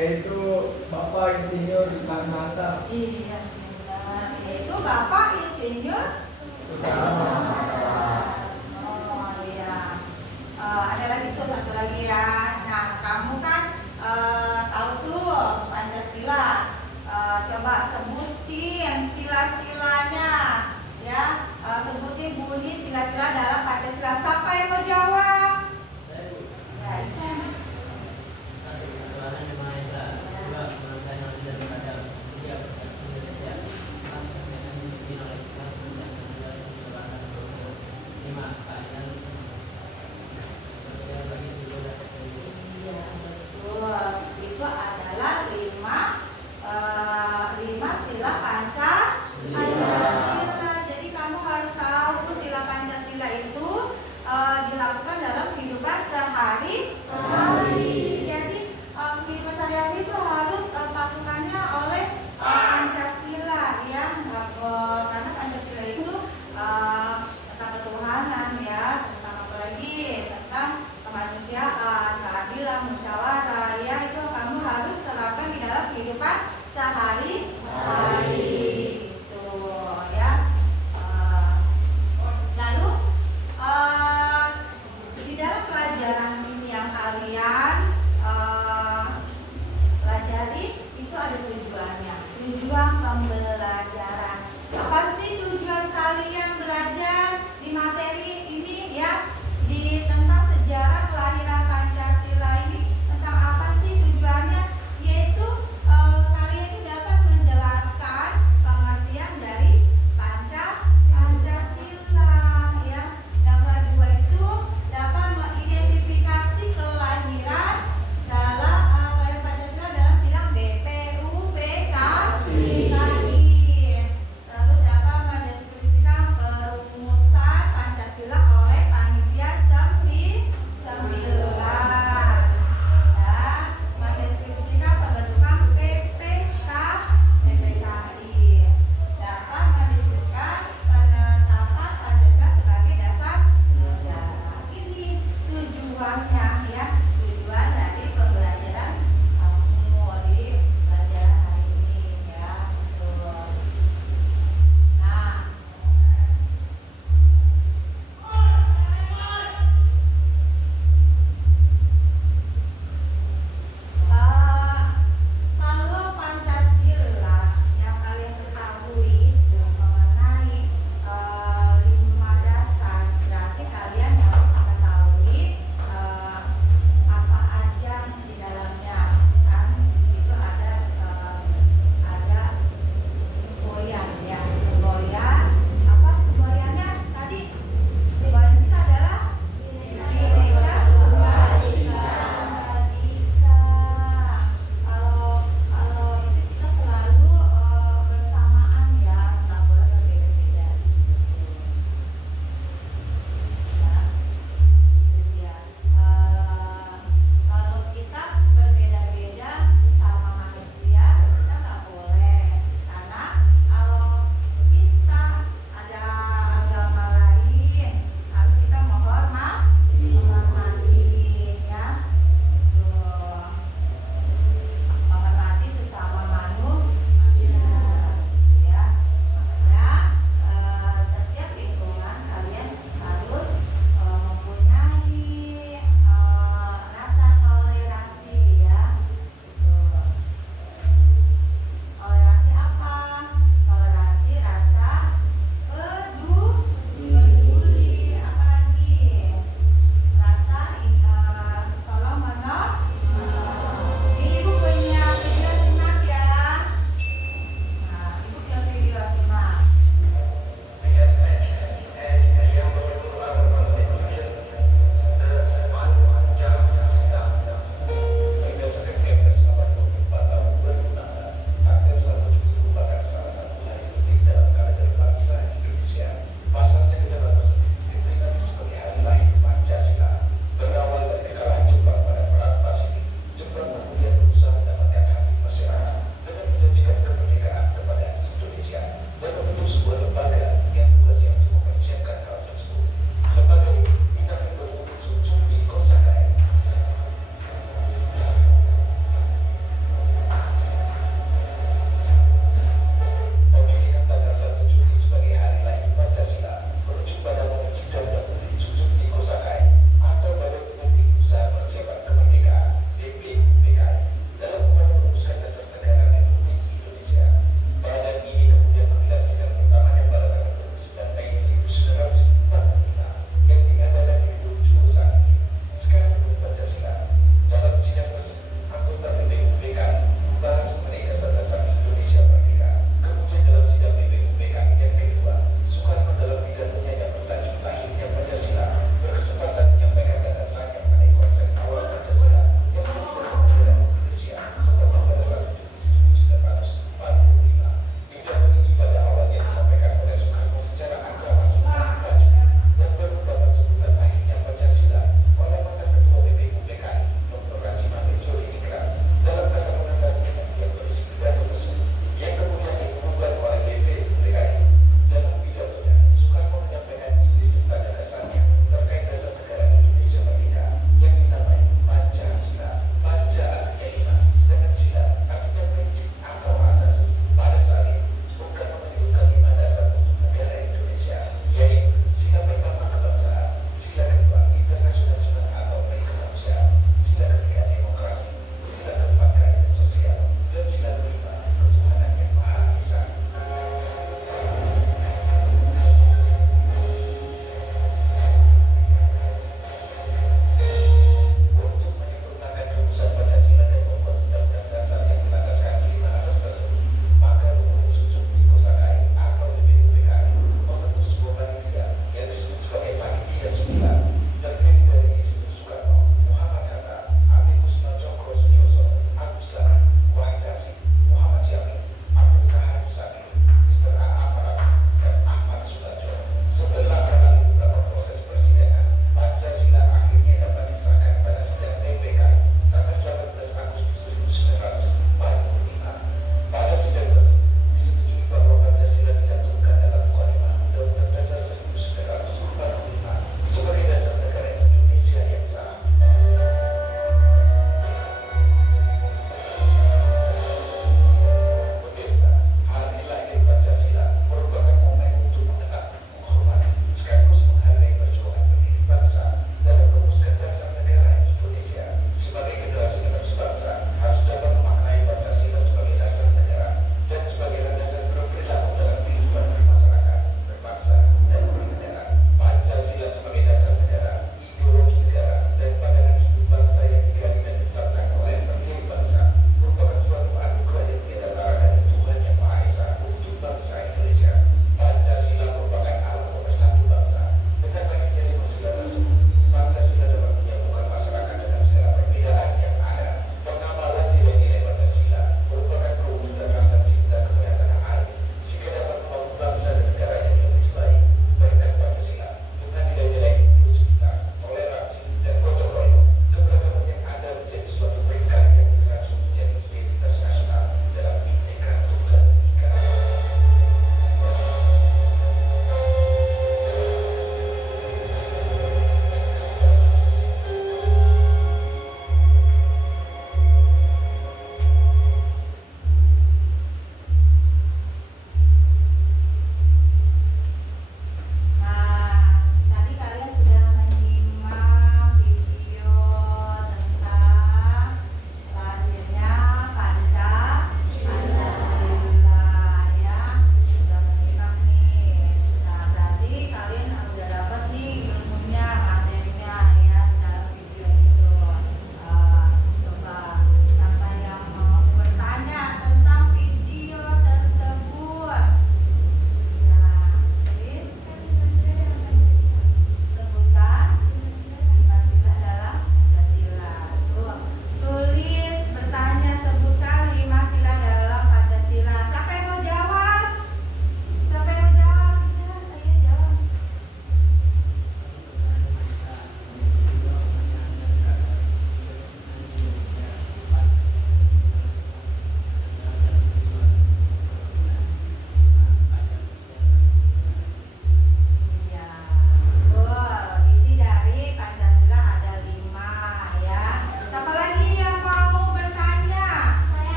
yaitu Bapak Insinyur Soekarno-Hatta. Iya, yaitu Bapak Insinyur Soekarno-Hatta. Oh iya. Ada lagi tuh satu lagi ya. Nah, kamu kan tahu tuh Pancasila. Coba sebutin sila-silanya ya. Sebutin bunyi sila-sila dalam Pancasila. Siapa yang mau jawab? Saya Bu. Ya, Ican. Satu, Tuhan Yang Maha Esa. Dua, bangsa yang adil dan beradab. Tiga, persatuan Indonesia. Empat, kemerdekaan yang dipimpin oleh Tuhan dan sembilan, keselamatan global. Lima, keadilan sosial bagi seluruh rakyat Indonesia. Iya, betul. Itu adalah lima sila Pancasila. Jadi kamu harus tahu sila Pancasila itu dilakukan dalam kehidupan sehari-hari. Jadi kehidupan sehari-hari itu harus patutannya oleh Pancasila ya. Karena Pancasila itu tentang ketuhanan ya, tentang apa lagi? Tentang kemanusiaan, keadilan, musyawarah ya, itu kamu harus terapkan di dalam kehidupan sehari-hari itu ya. Lalu di dalam pelajaran ini yang kalian pelajari itu ada tujuannya, tujuan pembelajaran. Apa sih tujuan kalian belajar di materi ini ya, di tentang sejarah kelahiran Pancasila ini? Tentang apa sih tujuannya? Yaitu kalian itu dapat menjelaskan pengertian dari Pancasila ya. Yang kedua itu dapat mengidentifikasi kelahiran dalam kelahiran Pancasila dalam sidang BPUPK.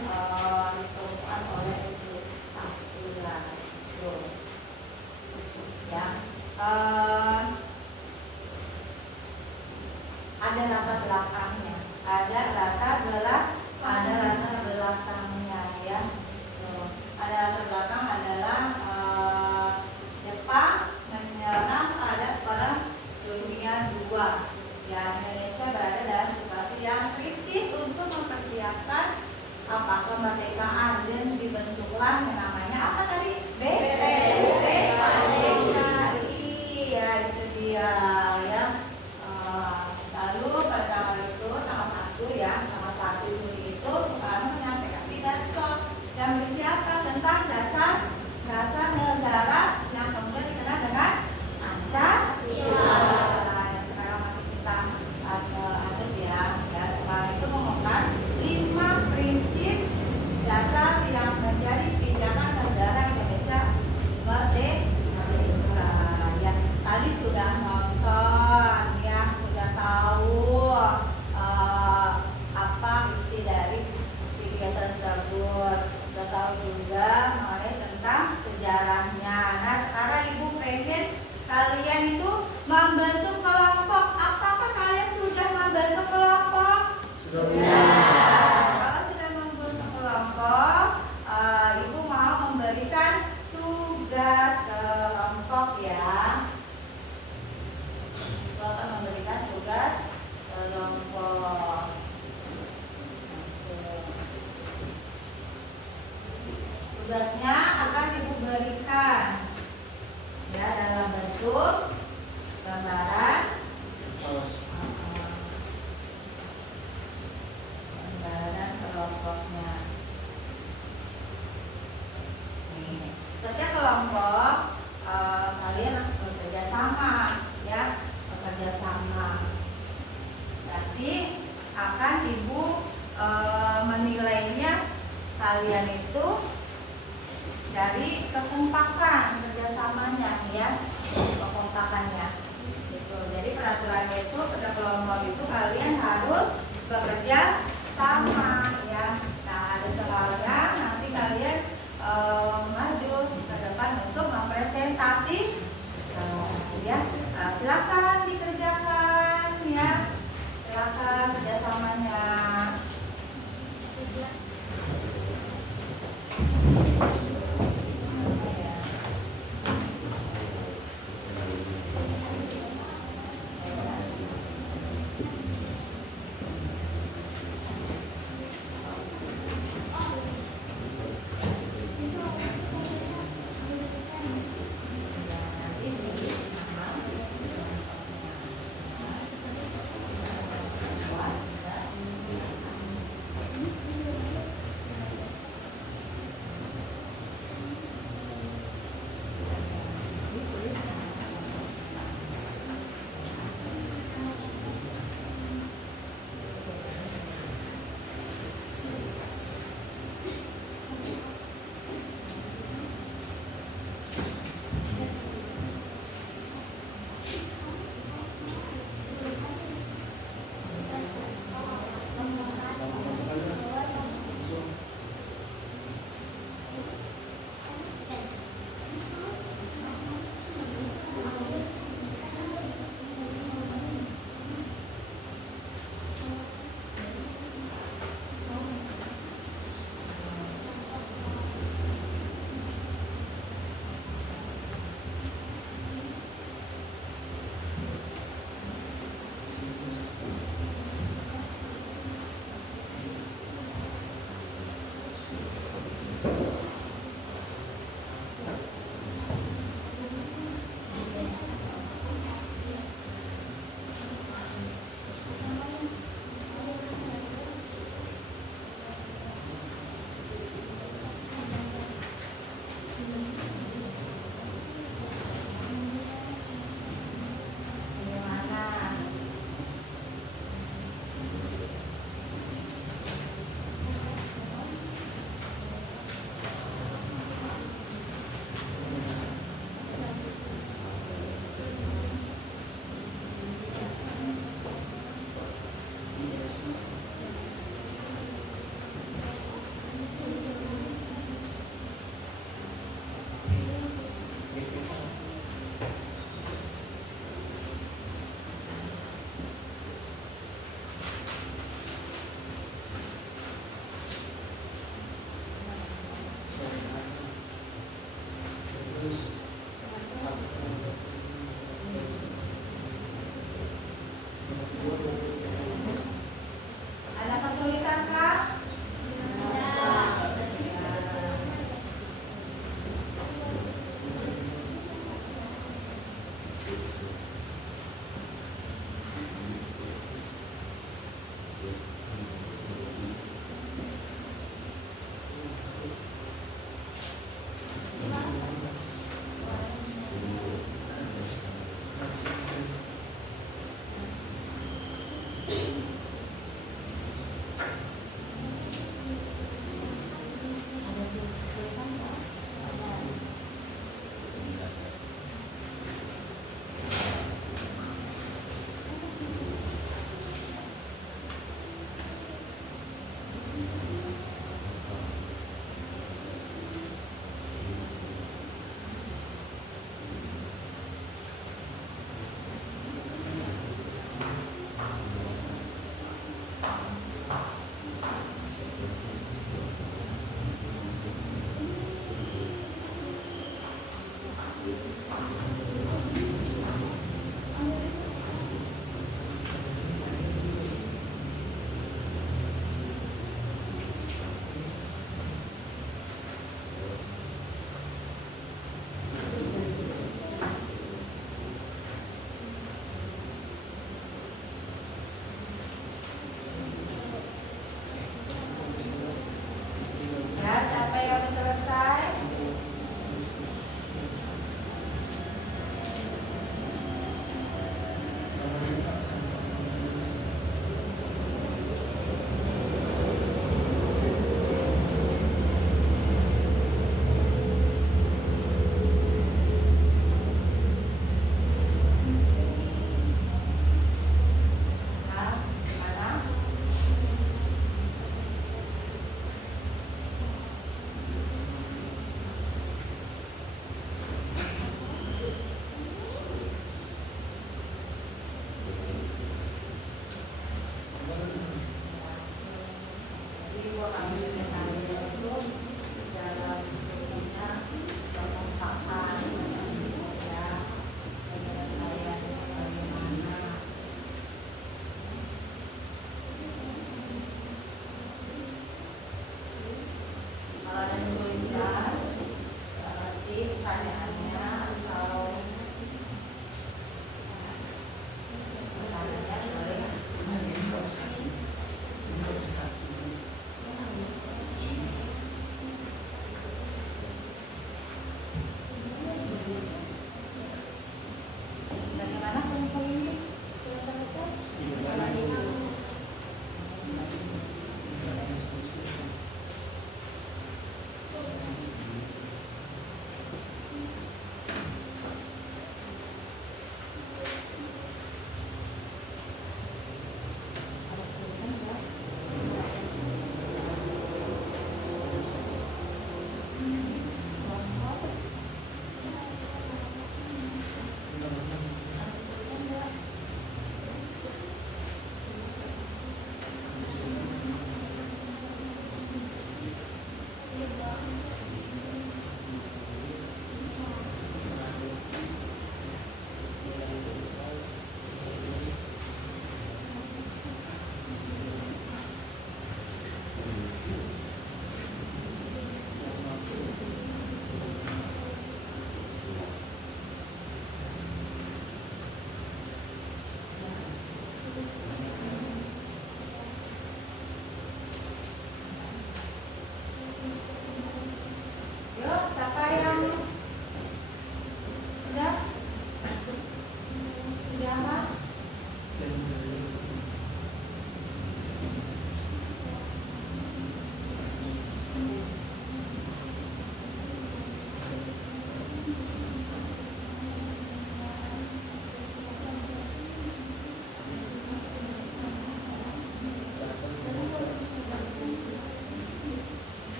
ditemukan oleh Ibu Safira. Tuh. Ya. Ada latar belakangnya. Ada latar belakangnya ya. Tuh. Ada latar belakang adalah Jepang menyerang pada Perang Dunia II. Ya, Indonesia berada dalam situasi yang kritis untuk mempersiapkan kemerdekaan dan dibentuklah yang namanya apa tadi? BPUPKI. Ya, itu dia ya. Lalu pada tanggal itu, tanggal 1 ya, tanggal 1 Juli itu Soekarno menyampaikan pidato yang berisi apa? Tentang dasar negara yang kemudian dikenal dengan Pancasila. Yang sekarang masih kita ada ya. Sekarang itu mengumumkan 5 prinsip dasar yang menjadi pijakan negara Indonesia merdeka. Ya, tadi sudah nonton ya, sudah tahu apa isi dari video tersebut. Sudah tahu juga mengenai tentang sejarahnya. Nah, sekarang Ibu pengen kalian itu membentuk kelompok. Apakah kalian sudah membentuk kelompok? Kalau sudah membentuk kelompok, Ibu mau memberikan tugas kelompok ya. Ibu akan memberikan tugas kelompok. Tugasnya akan Ibu berikan ya dalam bentuk gambaran kelompoknya. Setiap kelompok kalian bekerja sama ya, bekerja sama. Berarti akan Ibu menilainya kalian itu dari kekompakan kerjasamanya ya, kekompakannya gitu. Jadi peraturannya itu pada kelompok itu kalian harus bekerja sama ya. Nah, ada soalnya nanti kalian maju ke depan untuk mempresentasi ya. Silakan dikerjakan ya, silakan kerjasamanya.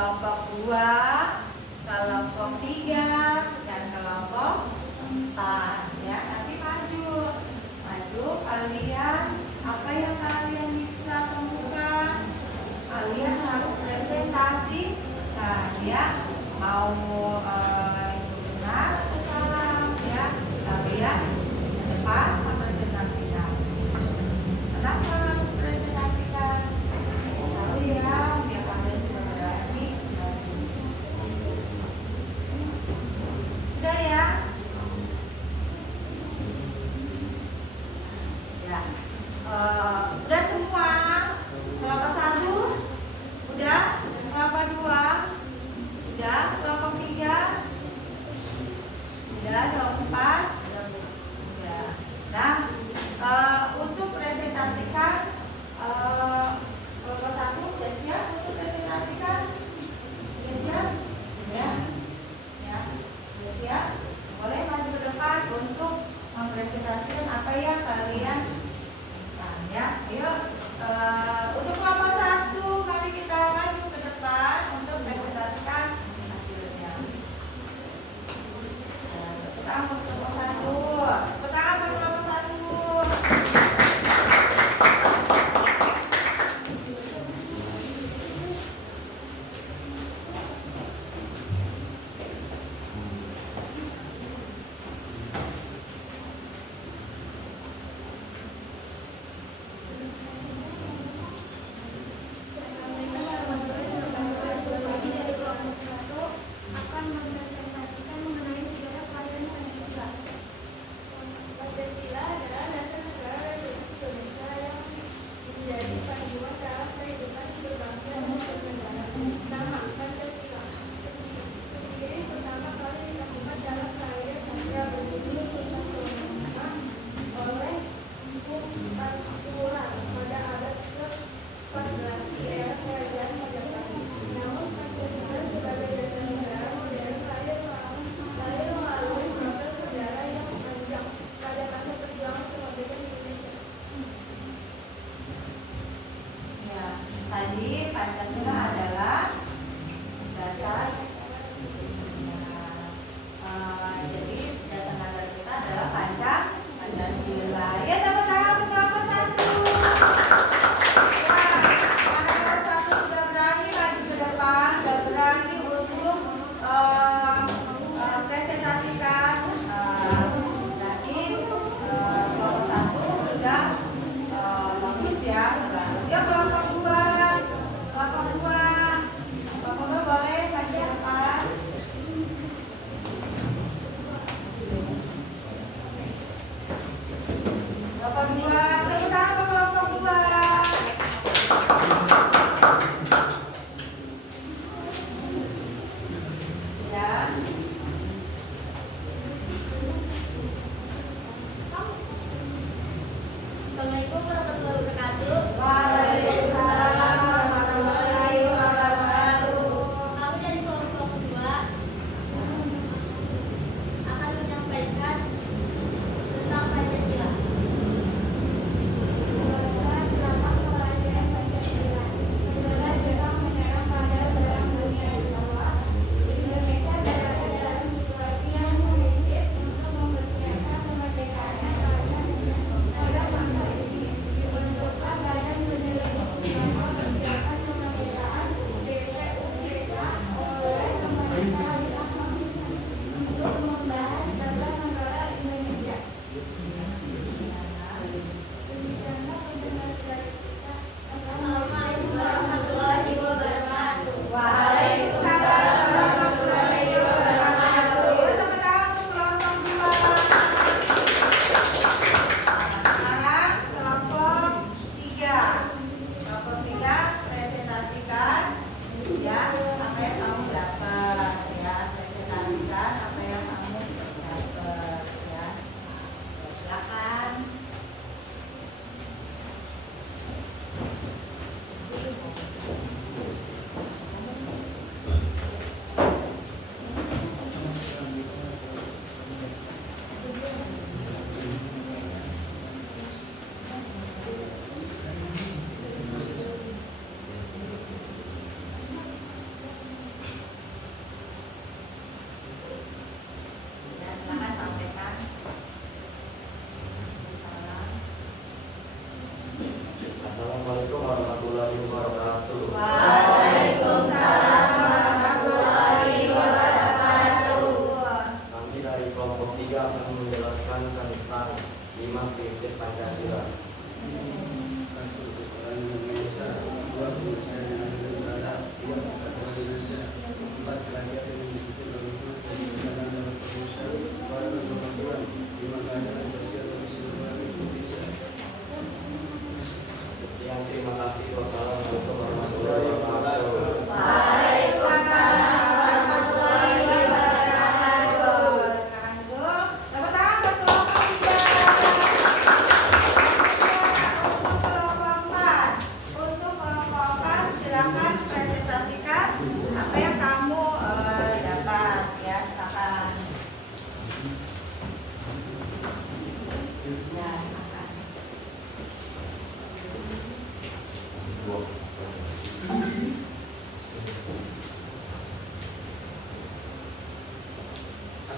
kelompok 2, kelompok 3, dan kelompok 4 ya. Nanti maju kalian, apa yang kalian bisa temukan kalian harus presentasi. Nah ya, mau itu benar atau salah ya, kalian cepat presentasikan. Kenapa harus presentasikan? Tahu ya, biar kalian juga berani. Udah ya? Ya. Udah semua? Kelompok 1? Udah?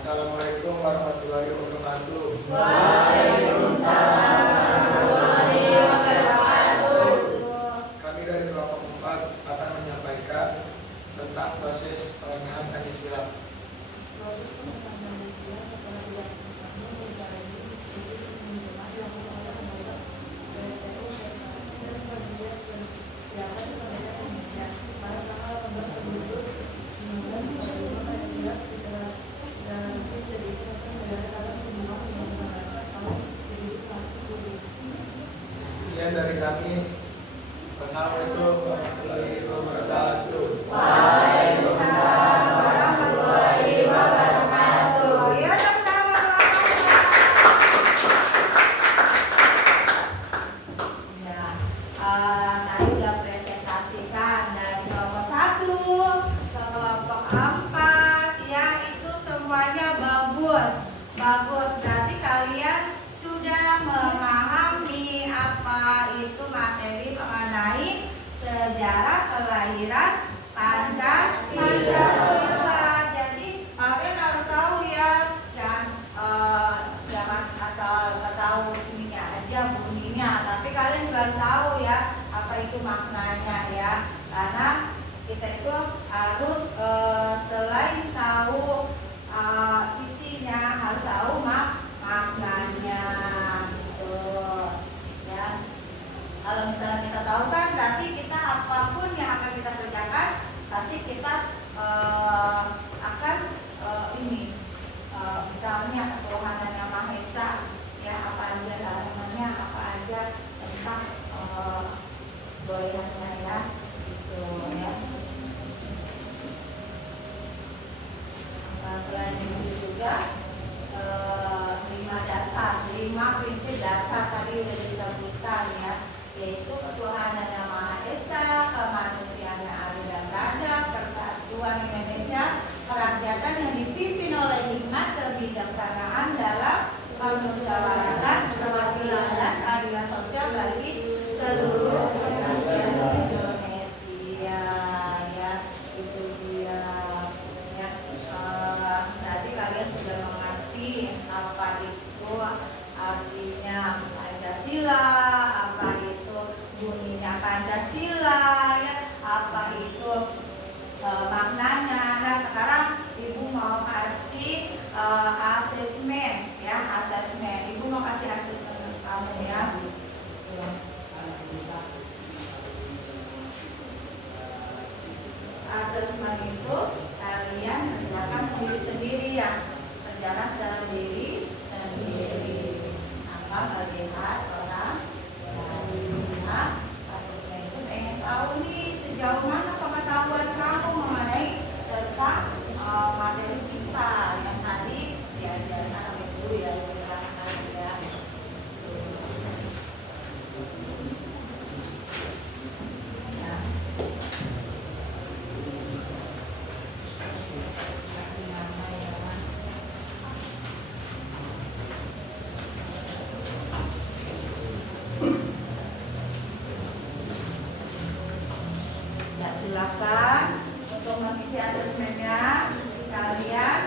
Assalamualaikum warahmatullahi wabarakatuh. Waalaikumsalam warahmatullahi wabarakatuh. Kami dari kelompok 4 akan menyampaikan tentang proses pengesahan Pancasila. Sekian dari kami. Wassalamualaikum warahmatullahi wabarakatuh. Waalaikumsalam warahmatullahi wabarakatuh. Ya, sama-sama ya, tadi udah presentasikan dari kelompok 1 ke kelompok 4 ya, itu semuanya bagus. Berarti kalian sudah memahami apa itu materi mengenai sejarah kelahiran Pancasila. Jadi kalian harus tahu ya, jangan asal tahu ininya aja, bunyinya, tapi kalian juga harus tahu ya apa itu maknanya ya, karena kita itu harus selain tahu isinya, harus tahu maknanya gitu ya. Kalau misalnya kita tahu kan, berarti kita apapun yang akan kita kerjakan pasti kita akan misalnya ketuhanan yang Maha Esa ya, apa aja namanya, apa aja tentang goyangnya ya gitu ya. Selain itu juga 5 prinsip dasar tadi sudah disebutkan ya, yaitu ketuhanan yang Maha Esa, kemanusiaan yang adil dan beradab, persatuan Indonesia, kerakyatan yang dipimpin oleh hikmat kebijaksanaan dalam permusyawaratan, perwakilan dan keadilan sosial bagi seluruh rakyat Indonesia ya, itu dia ya. Nanti kalian sudah mengerti apa itu artinya Pancasila, apa itu bunyinya Pancasila ya, apa itu maknanya. Nah, sekarang Ibu mau kasih asesmen ya, Ibu mau kasih asesmen kamu ya. Asesmen itu kalian kerjakan sendiri-sendiri ya, kerjakan sendiri. Apa melihat orang lainnya. Asesmen itu pengen tahu nih sejauh mana pengetahuan kamu mengenai tentang materi kita yang tadi diajarkan oleh Ibu ya, diterangkan ya. Kasih nama ya, Mas. Ya, silakan untuk mengisi asesmennya. Kalian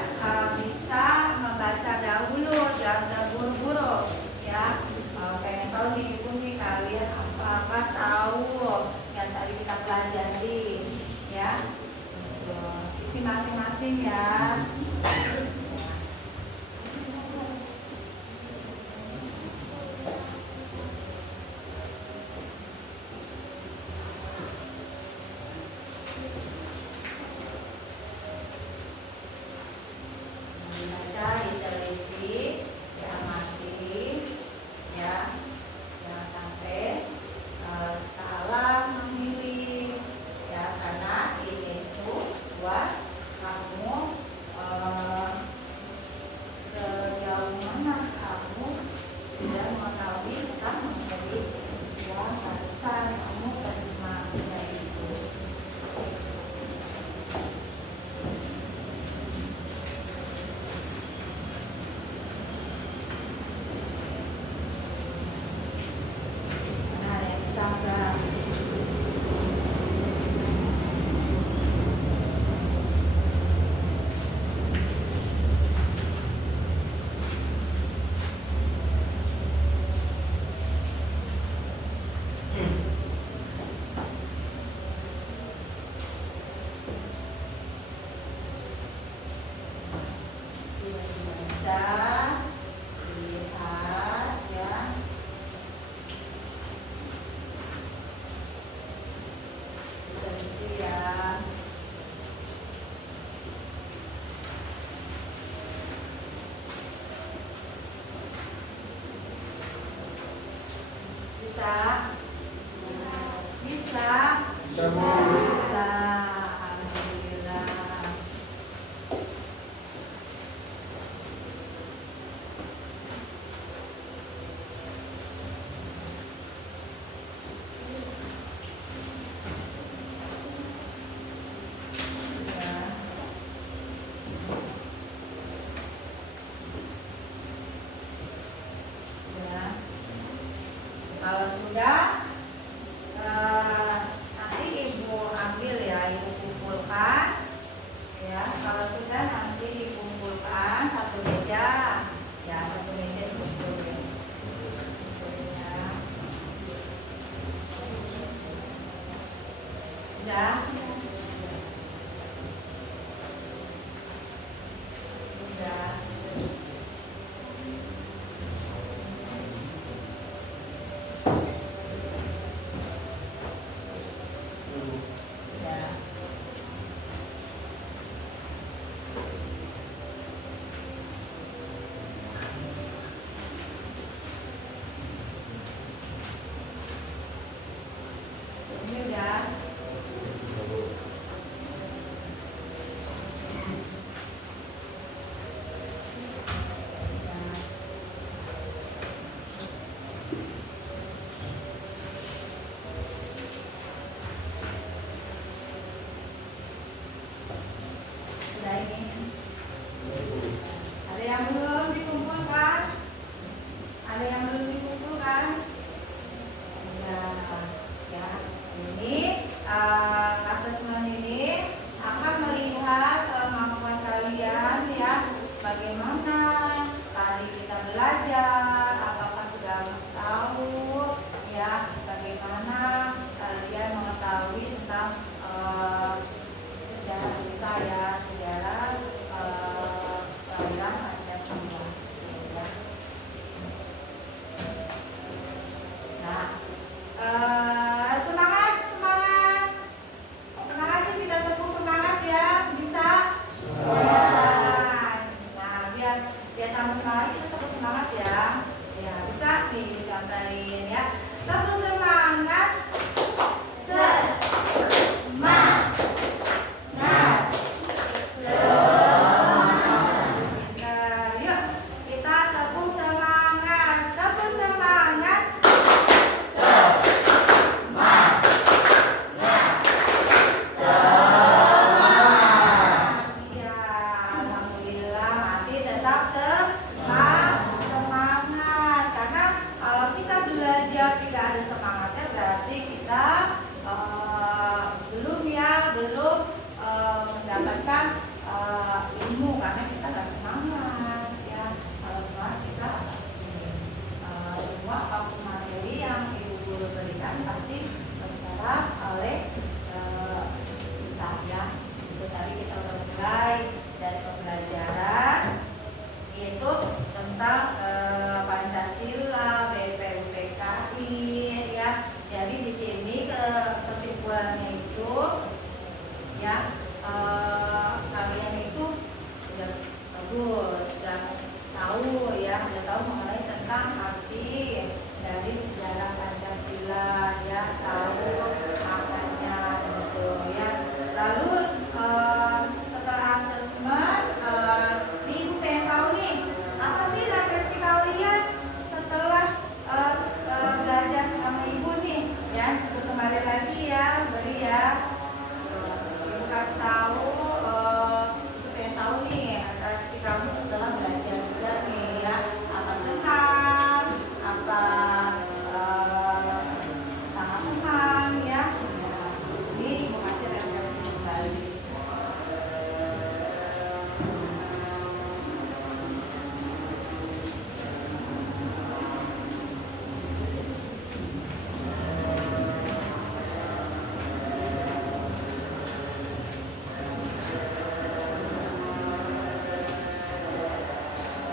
bisa membaca dahulu, jangan terburu-buru ya. Pengen tahu nih Ibu nih, kalian apa tahu yang tadi kita pelajari ya. Isi masing-masing ya. Dibaca, diteliti, diamati ya, jangan sampai salah memilih ya, karena ini itu buat kamu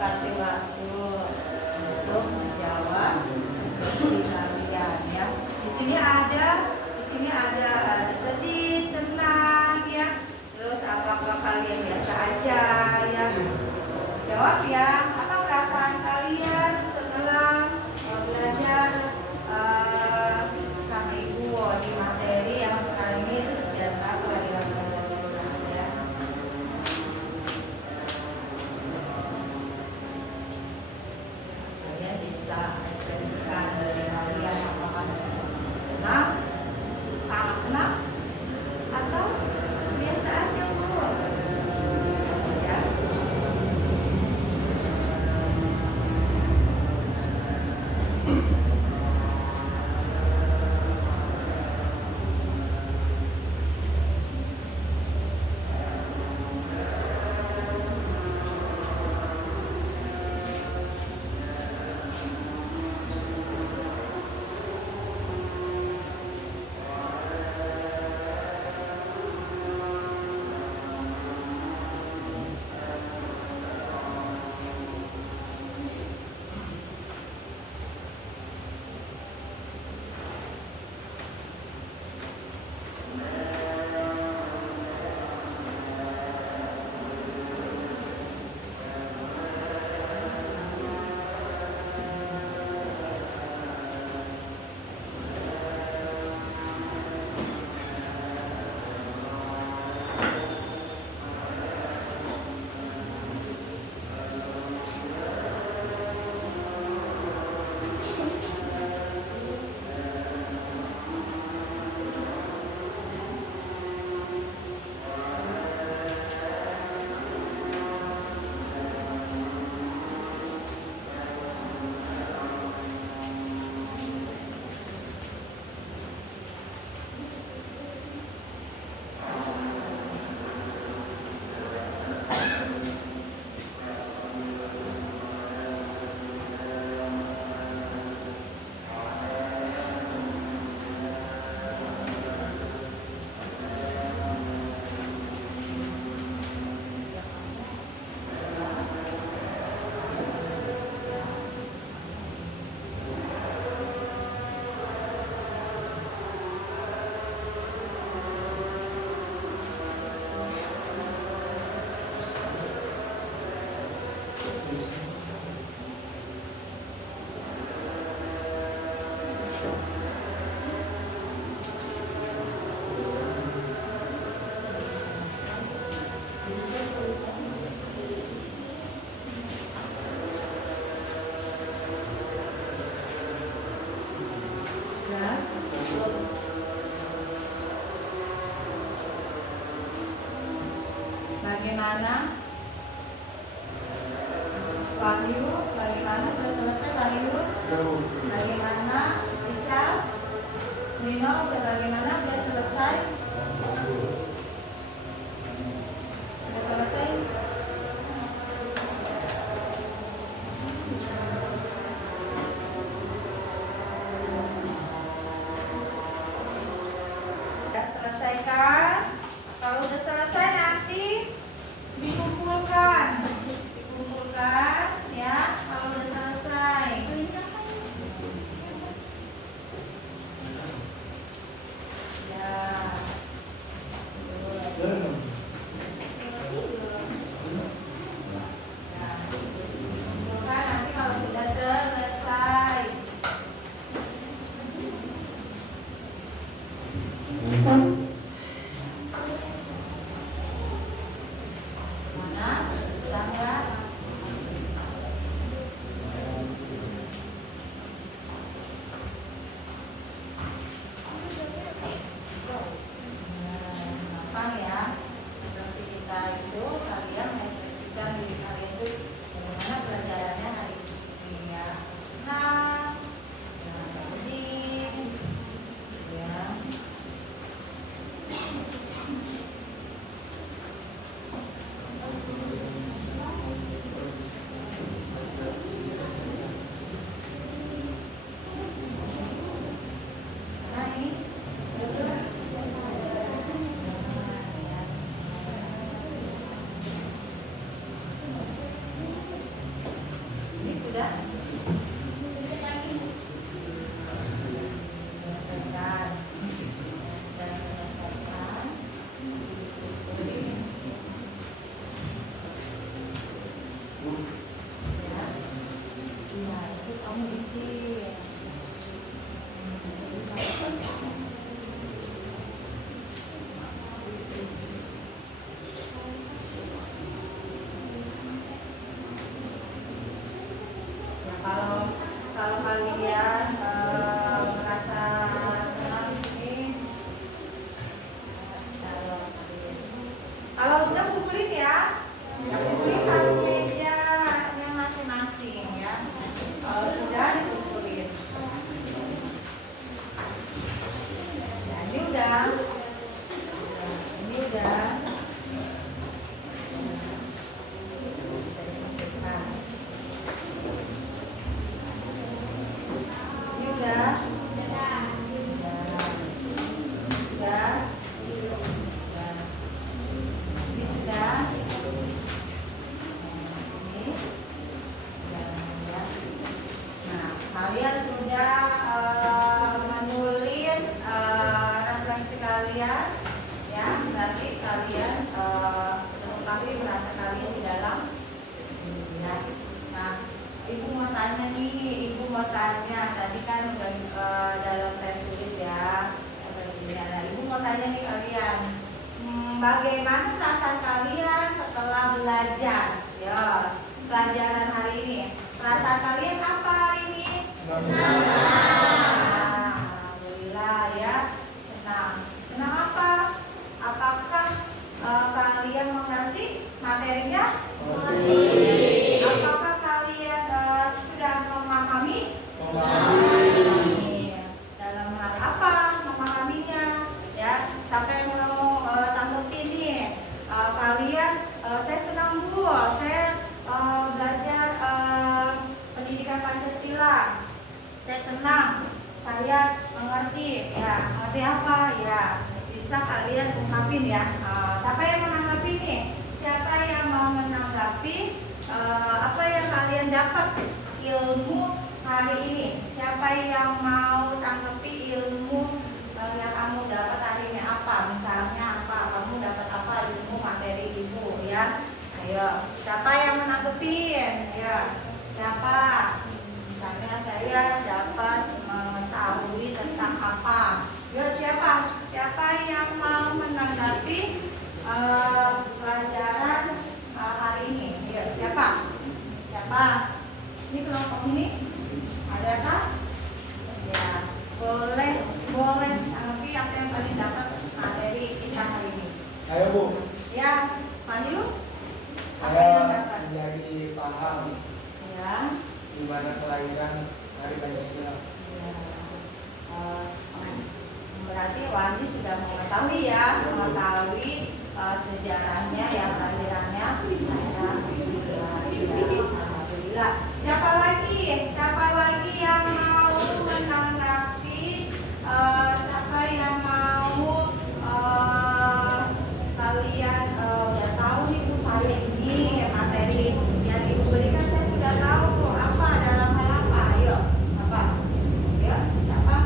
kasih waktu untuk menjawab si kalian ya. Di sini ada sedih, senang ya. Terus apakah kalian biasa aja ya? Jawab ya. Apa perasaan kalian setelah belajar sama Ibu di materi yang sekarang ini itu sejak apa ya? Kalian bisa ekspresikan dari kalian apakah senang, sangat senang, atau biasa aja Bu ya. Bagaimana? Wahyu, bagaimana? Sudah selesai Wahyu? Bagaimana? Richard? Nino, bagaimana? Sudah selesai? Sudah selesai? Sudah selesai kan? Kalau udah selesai nanti dikumpulkan ya kalau udah selesai ya. Kalau udah kumpulin ya, kumpulin satu meja yang masing-masing ya. Kalau sudah dikumpulin. Ya, ini udah. Ini udah. Bisa dikumpulkan. Ini udah. Kalian sudah menulis refleksi kalian, ya. Berarti kalian mengetahui bahasa kalian di dalam ya. Nah, ibu mau tanya nih, ibu mau tanya. Tadi kan udah dalam tes tulis ya. Nah, ibu mau tanya nih kalian, bagaimana perasaan kalian setelah belajar? Ya, pelajaran hari ini. Perasaan kalian apa hari ini? Alhamdulillah ya. Senang apa? Apakah kalian mengerti materinya? Apakah kalian sudah memahami? Dalam hal apa memahaminya? Ya, sampai mau tanggepin nih. Kalian, saya senang Bu, saya belajar pendidikan Pancasila. Saya senang, saya mengerti, ya. Mengerti apa? Ya, bisa kalian ungkapin ya. Siapa yang menanggapi nih? Siapa yang mau menanggapi apa yang kalian dapat ilmu hari ini? Siapa yang mau tanggapi ilmu yang kamu dapat hari ini apa? Misalnya apa? Kamu dapat apa ilmu materi ibu ya? Ayo, siapa yang menanggepin? Ya, siapa? Misalnya saya dapat mengetahui tentang apa? Ya, siapa? Siapa yang mau menanggapi pelajaran hari ini? Ya, siapa? Siapa? Ini kelompok ini adakah? Ya, boleh tanggapi apa yang kalian dapat materi kita hari ini. Saya Bu. Ya, Maju. Saya menjadi paham Ya. gimana kelahiran Hari Pancasila. Ya. Berarti Wandi sudah mengetahui ya, mengetahui sejarahnya ya, kelahirannya. Alhamdulillah. Siapa lagi yang mau menanggapi? Siapa yang mau kalian udah tahu nih Bu, saya ini materi yang ibu berikan saya sudah tahu tuh apa dalam hal apa? Ayo, apa? Ya, siapa?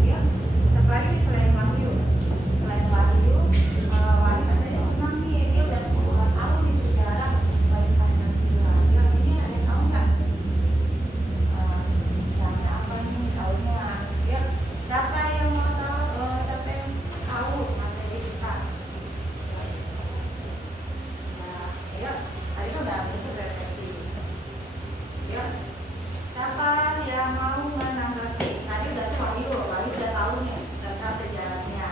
Ayo, siapa lagi nih selain Wahyu? Selain Wahyu, Wahyu katanya senang nih, dia udah tahu nih sejarah baik Pancasila. Ya, ini ada yang tahu nggak? Misalnya apa nih tahunya? Ya, siapa yang mau tahu? Siapa yang tahu materi kita? Nah, ya, tadi kan udah refleksi. Ya, siapa yang mau menanggapi? Tadi udah Wahyu udah tahu nih tentang sejarahnya.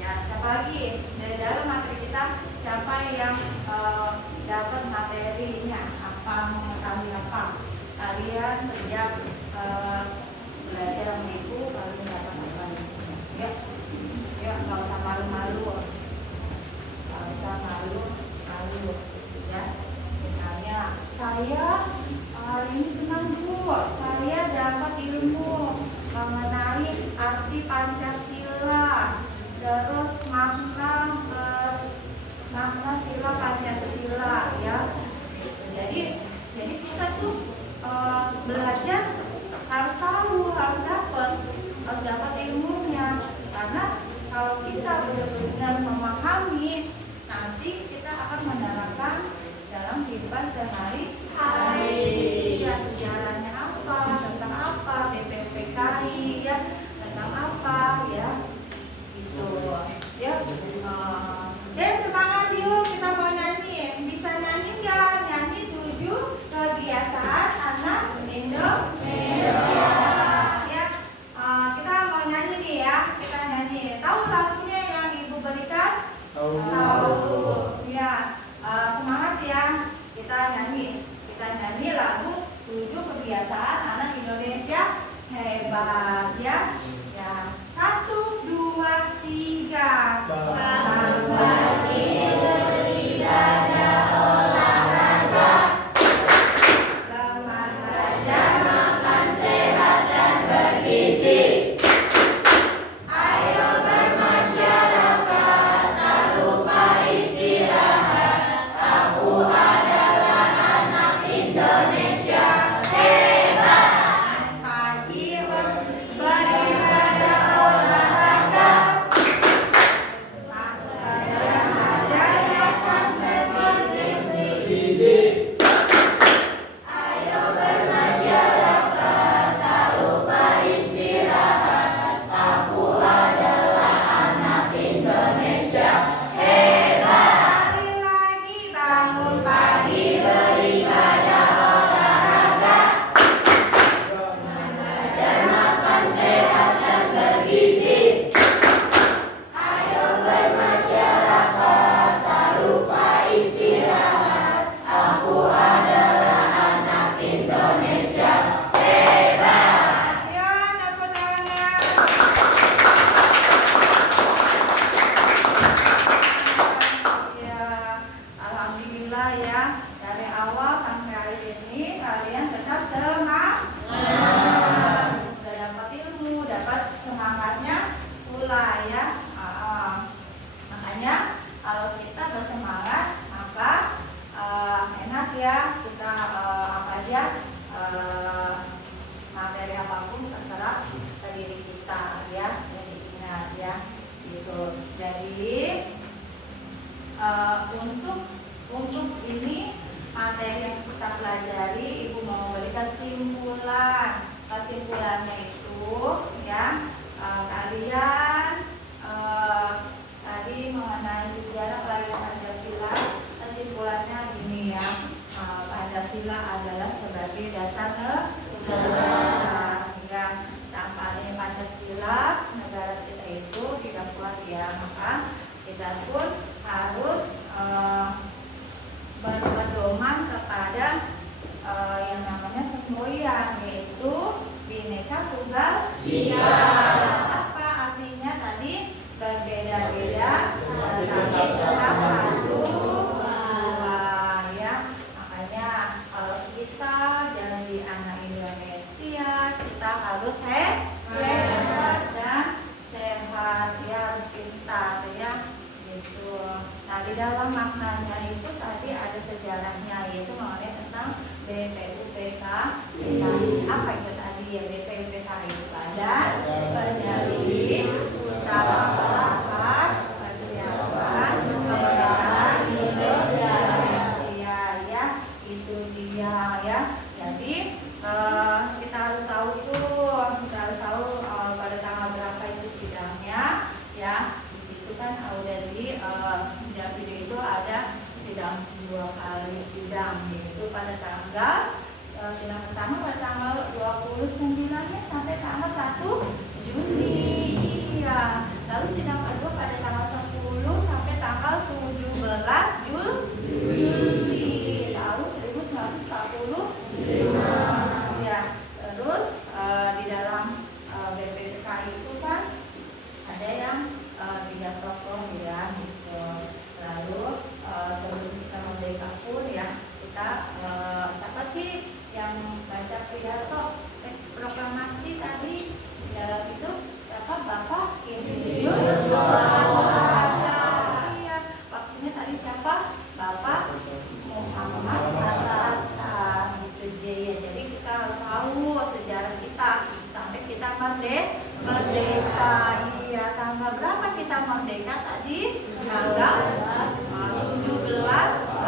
Ya, siapa lagi dari dalam materi kita? Siapa yang dapat materinya? Apa mengetahui apa? Kalian sejak belajar sama ibu, kalian dapat apa? Ya, ya nggak usah malu-malu, nggak usah malu, ya. Misalnya saya hari ini senang Bu, saya dapat ilmu mengenai arti Pancasila, terus makna sila Pancasila ya. Jadi kita tuh belajar harus tahu, harus dapat ilmunya, karena kalau kita benar-benar memahami, nanti kita akan menerapkan dalam kehidupan sehari-hari. Ya, sejarahnya apa, tentang apa, BPPKI ya, tentang apa ya, gitu ya. Semangat yuk, kita mau nyanyi. Bisa nyanyi nggak? Nyanyi 7 kebiasaan anak Indonesia. Ya, kita mau nyanyi nih ya. Kita nyanyi. Tahu lagunya yang ibu berikan? Hebat ya. Ya. 1, 2, 3. Berbagi beribadah olahraga. Selamat belajar makan sehat dan bergizi. Ayo bermasyarakat, tak lupa istirahat. Aku adalah anak Indonesia hebat. Pagi beribadah olahraga. Belajar makan bergizi. Ayo bermasyarakat, tak lupa istirahat. Aku adalah anak Indonesia hebat. Sekali lagi, bangun pagi beribadah olahraga. Belajar makan sehat dan bergizi. Ayo bermasyarakat, tak lupa istirahat. Aku adalah anak Indonesia hebat. Ya, tepuk tangan. Ya, alhamdulillah ya, dari awal sampai hari ini kalian tetap semangat. Udah dapat ilmu, dapat semangatnya pula ya. Makanya kalau kita bersemangat maka enak ya, kita apa aja materi apapun terserap ke diri kita ya. Jadi ingat ya gitu. Jadi untuk ini materi yang kita pelajari, Ibu mau beri kesimpulan. Kesimpulannya itu ya, kalian tadi mengenai sejarah kelahiran Pancasila. Kesimpulannya gini ya, Pancasila adalah sebagai dasar negara. Ya, tanpa adanya Pancasila negara kita itu tidak kuat ya. Maka kita pun harus berpedoman kepada yang namanya semboyan, yaitu Bhinneka Tunggal Ika. Apa artinya tadi? Berbeda-beda tetapi tetap satu dua ya. Makanya kalau kita jadi anak Indonesia, kita harus hebat dan sehat ya, harus pintar ya gitu. Nah, di dalam maknanya itu tadi ada sejarahnya, yaitu mengenai tentang BPUPK. Apa itu tadi ya? BPUPK itu Badan Penyelidik Usaha Pesawat Persiapan Kemerdekaan Indonesia ya, itu dia ya. Jadi kita harus tahu pada tanggal berapa itu sidangnya ya. Di situ kan udah di video itu ada sidang 2 kali sidang, yaitu pada tanggal sidang pertama pada tanggal 29-nya sampai tanggal 1 Juni. Iya. Lalu sidang kedua pada tanggal 10 sampai tanggal 17 Juli tahun 1945. Ya. Terus di dalam BPUPK itu kan ada yang 3 tokoh ya gitu. Lalu sebelum kita merdeka pun ya, kita siapa sih yang baca pidato teks proklamasi tadi di dalam itu? Siapa? Bapak Insinyur Soekarno. Iya, waktunya tadi siapa? Bapak Muhammad Hatta gitu dia. Jadi kita harus tahu sejarah kita sampai kita merdeka. Iya, tanggal berapa kita merdeka tadi? Tanggal 17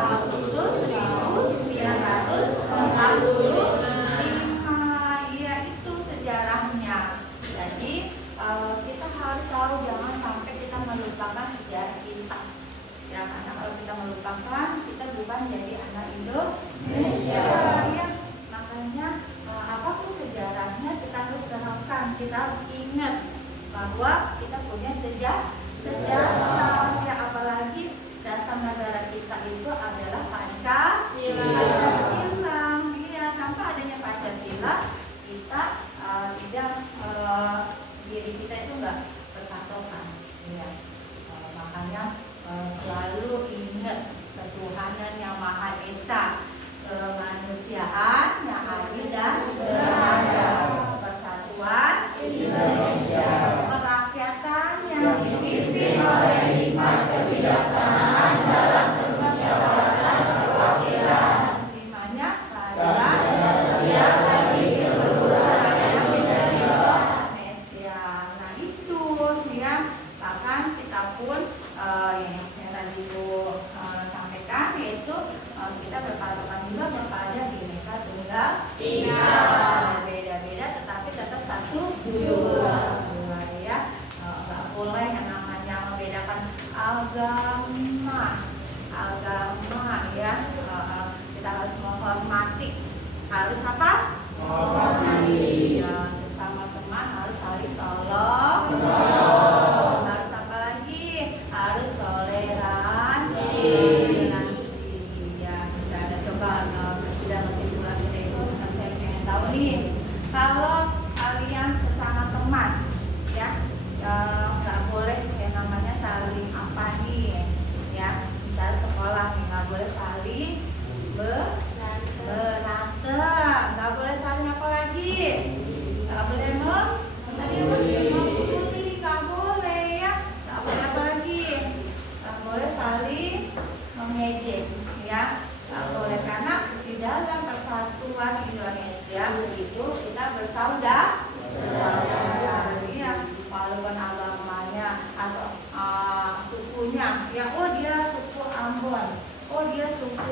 Agustus 1945. Iya, itu sejarahnya. Jadi kita harus tahu, jangan sampai kita melupakan sejarah kita ya, karena kalau kita melupakan, kita bukan jadi anak Indonesia ya. Makanya apapun sejarahnya kita harus terapkan, kita harus ingat bahwa kita punya sejarah ya, apalagi dasar negara kita itu adalah Pancasila. Iya, tanpa adanya Pancasila kita tidak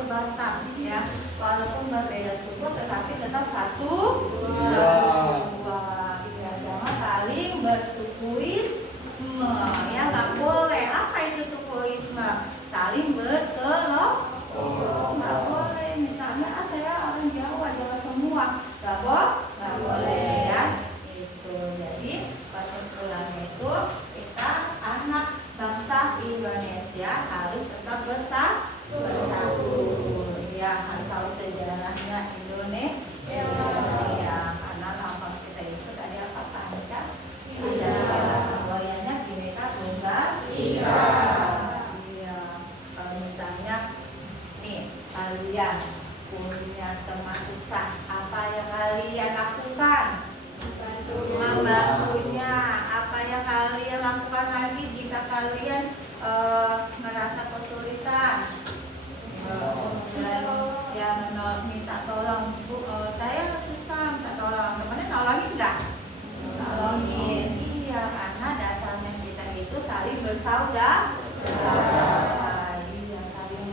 Batak ya, walaupun berbeda suku tetapi tetap satu Iya. jiwa. Ya, jangan saling bersukuisme ya, nggak boleh. Apa itu sukuisme? Saling berkelok. Oh, nggak boleh. Misalnya, saya orang Jawa semua, nggak boleh ya. Itu jadi kesimpulannya itu kita anak bangsa Indonesia harus tetap bersatu. Ya, harus tahu sejarahnya Indonesia. Karena lambang kita itu tadi apa, Pancasila. Ada semboyannya Bhinneka Tunggal Ika. Iya. Kalau misalnya nih kalian punya teman susah, apa yang kalian lakukan? Membantunya. Apa yang kalian lakukan lagi jika kalian merasa kesulitan? Ya, minta tolong, Bu, saya susah, minta tolong. Temannya nolongin nggak? Nolongin. Iya, karena dasarnya kita itu saling bersaudara. Iya, saling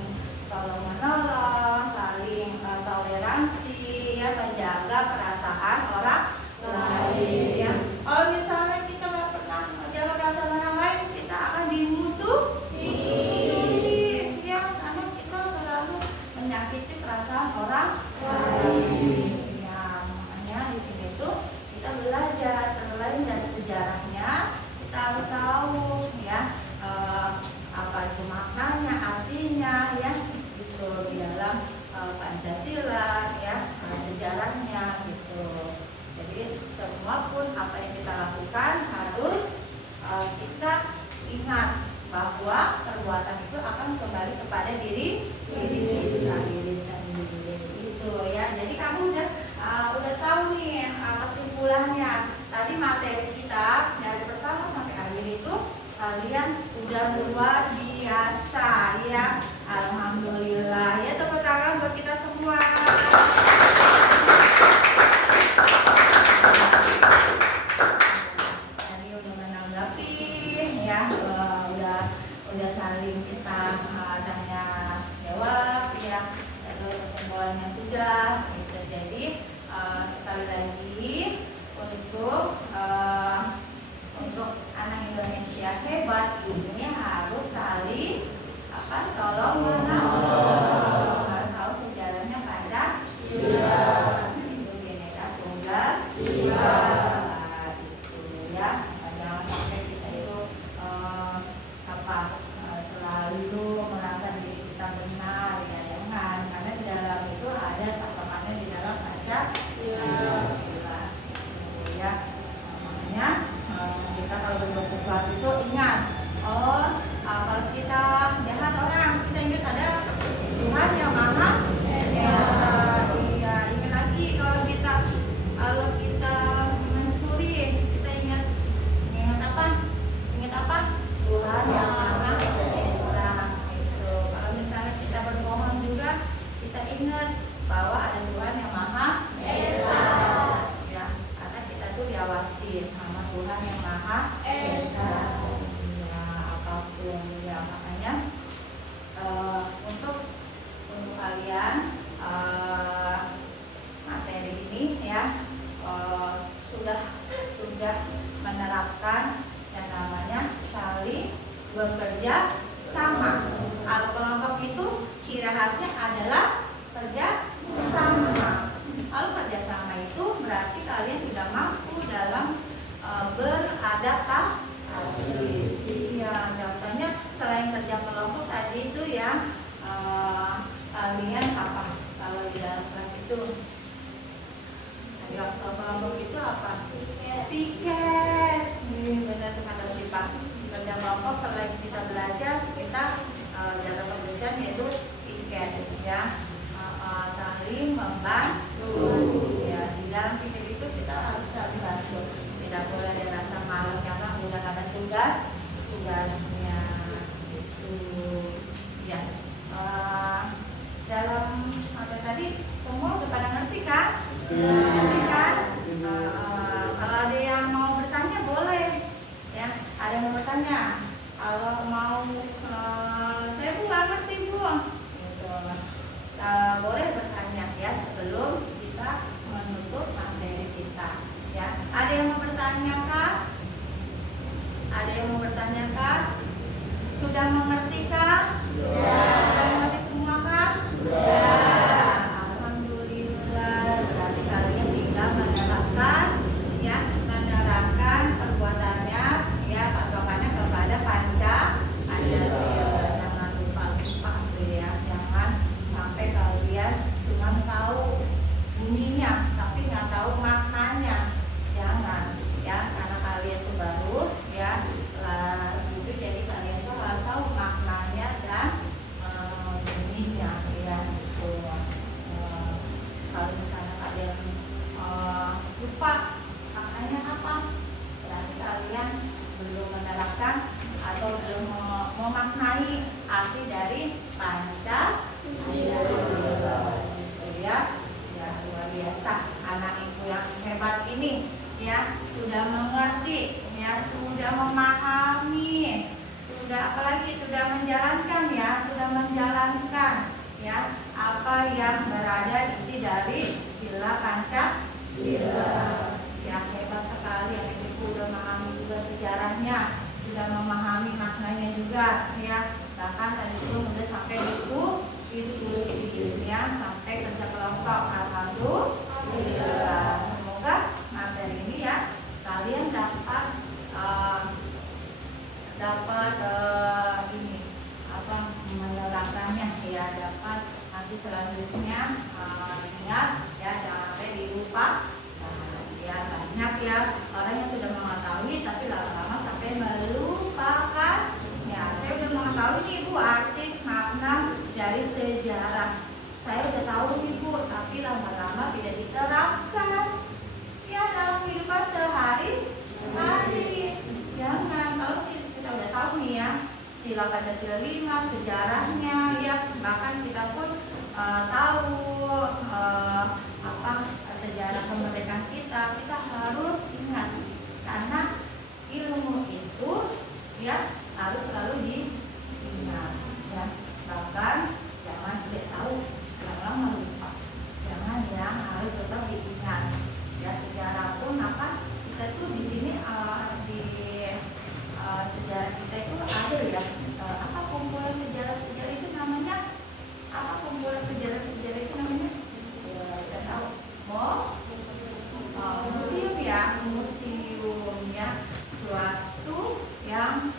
tolong menolong, saling toleransi, ya, menjaga perasaan orang lain. Ya, kalau misalnya kita nggak pernah menjaga perasaan orang lain, kita akan dimusuhi. Ya, karena kita selalu menyakiti perasaan orang lain. Ya, makanya di sini tuh kita belajar selain dari sejarahnya, kita harus tahu ya apa itu maknanya, artinya ya, gitu di dalam Pancasila ya, sejarahnya gitu. Jadi semua pun apa yang kita lakukan harus kita ingat bahwa perbuatan itu akan kembali kepada diri kita sendiri itu ya. Jadi kamu udah tahu nih kesimpulannya. Tadi materi kita dari pertama sampai akhir itu kalian udah luar biasa ya. Alhamdulillah ya, tepuk tangan buat kita semua. Tadi udah menanggapi ya, udah saling kita tanya jawab ya, lalu kesimpulannya sudah gitu. Jadi sekali lagi untuk anak Indonesia hebat ini harus saling tolong menolong, harus tahu sejarahnya Pancasila, itu Bhinneka Tunggal Ika, itu ya. Jangan sampai kita itu selalu merasa diri kita benar ya, jangan, karena di dalam itu ada patokannya di dalam Pancasila ya. Makanya kita kalau berbuat sesuatu itu ingat, kalau kita jahat orang, kita ingat ada Tuhan yang Maha Esa. Iya, ingat lagi kalau kita mencuri, kita ingat apa? Tuhan yang Maha Esa. Itu. Kalau misalnya kita berbohong juga, kita ingat bahwa ada Tuhan yang Maha Esa. Ya, karena kita tuh diawasi sama Tuhan yang Maha Esa. Ya, makanya untuk kalian materi ini ya sudah menerapkan yang namanya saling bekerja sama. Kalau kelompok itu ciri khasnya adalah kerja sama. Kalau kerja sama itu berarti kalian sudah mampu dalam beradaptasi. Iya, contohnya selain kerja kelompok tadi itu ya, kalian apa? Kalau di dalam kelas itu, kerja kelompok itu apa? Tiket. Benar kata sifat. Kerja kelompok selain kita belajar, kita jaga kebersihan yaitu tiket ya, saling membantu. Ya, di dalam tiket itu kita harus saling bantu. Tidak boleh ada rasa malas karena udah ada tugasnya gitu ya. Dalam apa tadi semua udah pada ngerti kan? Ngerti kan? Kalau ada yang mau bertanya boleh ya. Ada yang mau bertanya. Kalau mau saya tuh nggak ngerti Bu gitu. menjalankan ya apa yang berada isi dari sila Pancasila. Ya hebat sekali yang ibu udah memahami juga sejarahnya, sudah memahami maknanya juga ya. Bahkan tadi itu sudah sampai diskusi ya, sampai kerja kelompok. Alhamdulillah. Semoga materi ini ya kalian dapat ini apa menerapkannya ya, dapat nanti selanjutnya ingat ya, jangan sampai dilupa. Ya banyak ya orang yang sudah mengetahui tapi lama-lama sampai melupakan. Ya saya udah mengetahui sih ibu arti makna dari sejarah, saya udah tahu nih bu, tapi lama-lama tidak diterapkan ya dalam kehidupan sehari-hari. Jangan, kalau kita udah tahu nih ya sila Pancasila 5, sejarahnya ya, bahkan kita pun tahu apa sejarah kemerdekaan kita harus ingat, karena ilmu itu ya harus selalu diingat ya. Bahkan jangan tidak tahu, jangan lupa, jangan yang harus tetap diingat ya. Sejarah pun apa kita tuh di sini di sejarah kita itu ada ya apa kumpulan sejarah itu namanya apa, kumpulan sejarah itu namanya ya, kita tahu museum ya, museum ya, suatu yang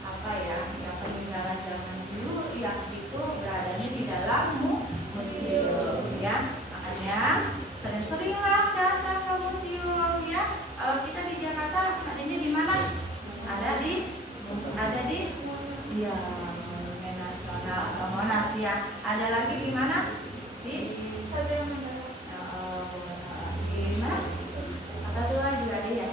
apa ya, yang peninggalan zaman dulu yang itu beradanya di dalam museum ya. Makanya sering-seringlah datang ke museum ya. Kalau kita di Jakarta adanya di mana? Ada di ya Monas ya. Ada lagi di mana? Di mana? Apa tuh juga ada ya?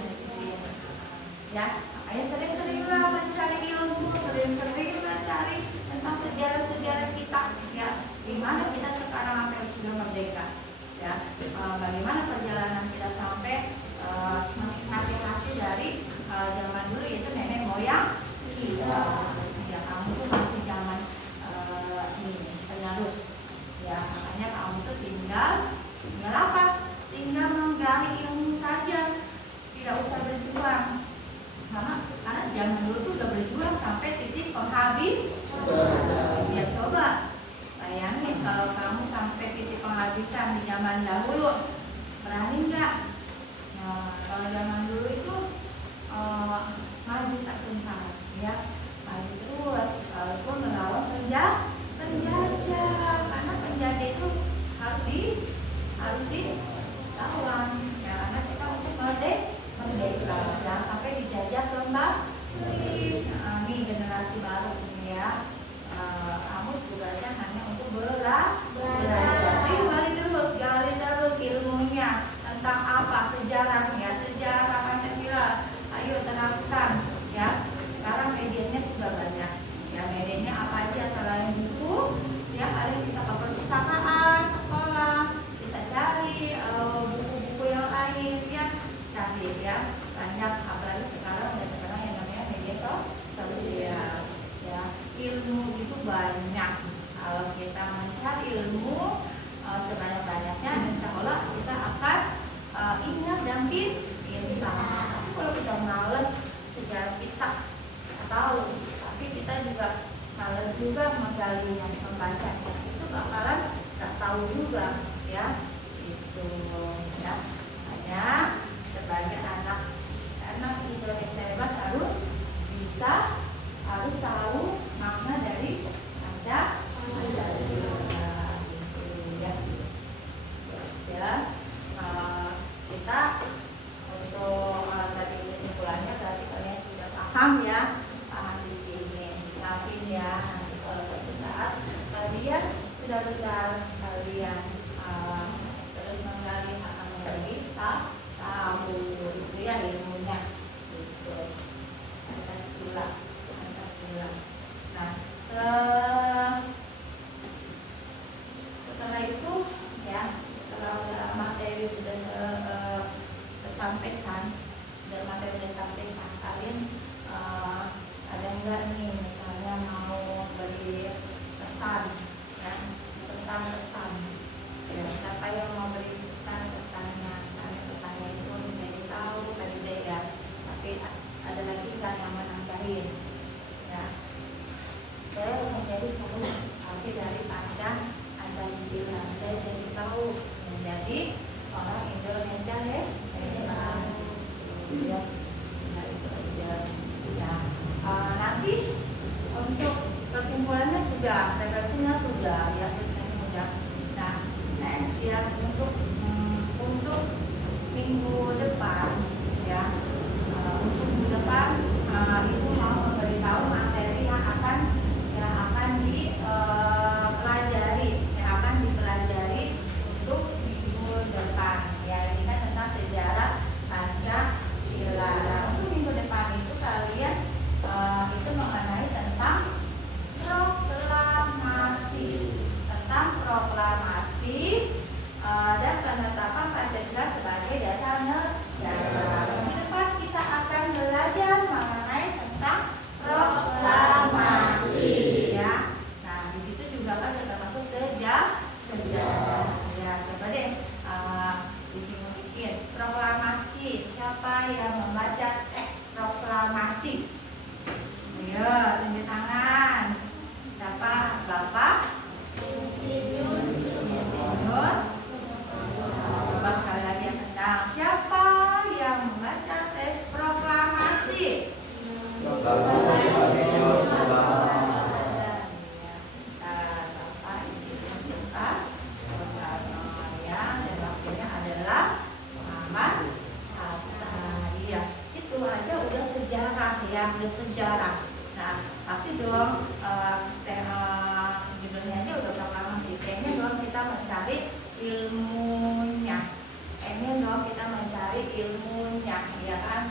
Ya, makanya sering-seringlah mencari ilmu, sering-seringlah cari tentang sejarah-sejarah kita ya. Di mana kita sekarang sampai sudah merdeka ya. Bagaimana perjalanan kita sampai menikmati hasil dari zaman dulu, yaitu nenek moyang kita. Ya, kamu tuh masih zaman ini penerus ya, makanya kamu tuh tinggal apa? Tinggal menggali ilmu saja, tidak usah berjuang. Karena zaman dulu tuh udah berjuang sampai titik penghabisan. Ya coba bayangin kalau kamu sampai titik penghabisan di zaman dahulu, berani nggak? Nah, kalau zaman dulu itu maju tak gentar ya, maju terus walaupun melawan penjajah, karena penjajah itu harus dilawan ya, karena kita untuk merdeka, jangan sampai dijajah kembali. Nah, ini generasi baru ini ya, kamu tugasnya hanya untuk belajar. Gali terus ilmunya tentang apa, sejarahnya, sejarah Pancasila. Ayo terapkan ya. Sekarang medianya sudah banyak ya, medianya apa aja selain buku ya, kalian bisa ke perpustakaan sekolah, bisa cari buku-buku yang lain ya, cari ya, banyak. Apalagi sekarang udah terkenal yang namanya media sosial ya. Ilmu itu banyak, kalau kita mencari ilmu sebanyak-banyaknya, insya Allah kita akan ingat dan pintar. Tapi kalau kita malas, sejarah kita tahu, tapi kita juga malas juga menggalinya, membacanya, itu bakalan nggak tahu juga ya. Itu ya, hanya sebagai anak Indonesia hebat harus tahu makna dari Pancasila. Ya, kita untuk tadi kesimpulannya berarti kalian sudah paham ya, paham di sini. Yakin ya, nanti kalau suatu saat kalian sudah besar, kalian terus menggali akan menjadi tahu itu ya ilmunya itu Pancasila. Nah, setelah itu ya, kalau materi sudah tersampaikan, kalian ada enggak nih misalnya mau beli tahu. Jadi orang Indonesia ya, ya, nah itu aja. Ya, nanti untuk kesimpulannya sudah, refleksinya sudah, ya sistemnya sudah. Nah, next ya untuk minggu depan ya, untuk minggu depan ibu mau memberitahu materi yang akan dipelajari untuk minggu depan. Ya, ini kan tentang sejarah Pancasila. Nah, untuk minggu depan itu kalian itu mengenai tentang proklamasi dan penetapan Pancasila sebagai dasar negara. Minggu depan kita akan belajar mengenai tentang proklamasi ya. Nah, di situ juga kan termasuk sejarah. Ya, coba deh bikin proklamasi. Siapa yang membaca teks proklamasi? Ayo, tunjuk tangan. Siapa? Bapak? Coba sekali lagi yang kencang. Siapa yang membaca teks proklamasi? Bapak isinya siapa? Ya, dan waktunya adalah Muhammad Hatta. Iya, itu aja udah sejarah ya, udah sejarah. Nah, pasti dong judulnya aja udah proklamasi. Kayaknya dong kita mencari ilmunya. Kayaknya dong kita mencari ilmunya, ya kan?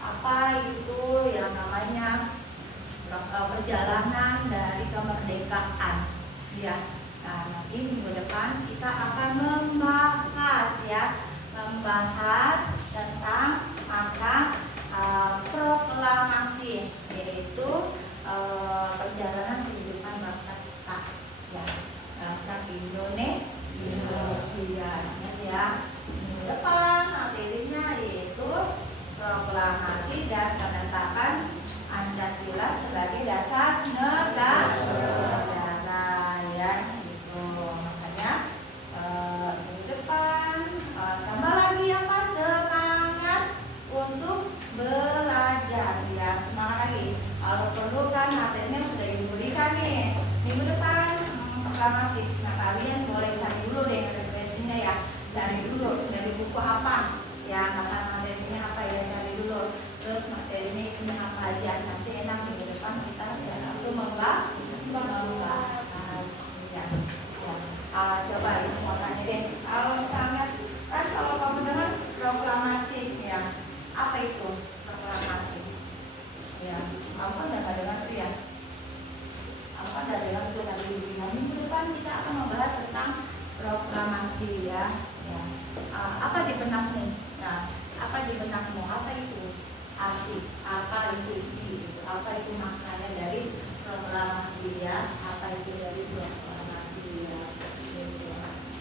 Apa itu yang namanya perjalanan dari kemerdekaan, ya. Nah, nanti minggu depan kita akan membahas tentang proklamasi, yaitu perjalanan kehidupan bangsa kita, ya, bangsa Indonesia, ya. Minggu depan materinya yaitu proklamasi dan penetapan Pancasila sebagai dasar negara, ya, gitu. Makanya minggu depan tambah lagi apa, semangat untuk belajar, ya, semangat lagi. Kalau perlu kan materinya sudah diberikan nih minggu depan proklamasi. Nah, kalian boleh cari dulu deh referensinya ya, cari dulu dari buku apa, ya, materinya apa ya, cari dulu. Terus materinya isinya apa aja, nanti enak minggu depan kita ya langsung membahas ya. Coba ini mau tanya deh, kalau misalnya kan kalau kamu dengar proklamasi, ya, apa itu proklamasi? Ya, aku udah dengar tuh ya. Aku udah dengar tuh tadi bilang minggu depan kita akan membahas tentang proklamasi, ya. Ya. Apa di benakmu? Nah, apa di benakmu? Apa itu arti? Apa itu isi? Gitu. Apa itu maknanya dari proklamasi, ya? Apa itu dari proklamasi, ya? Gitu.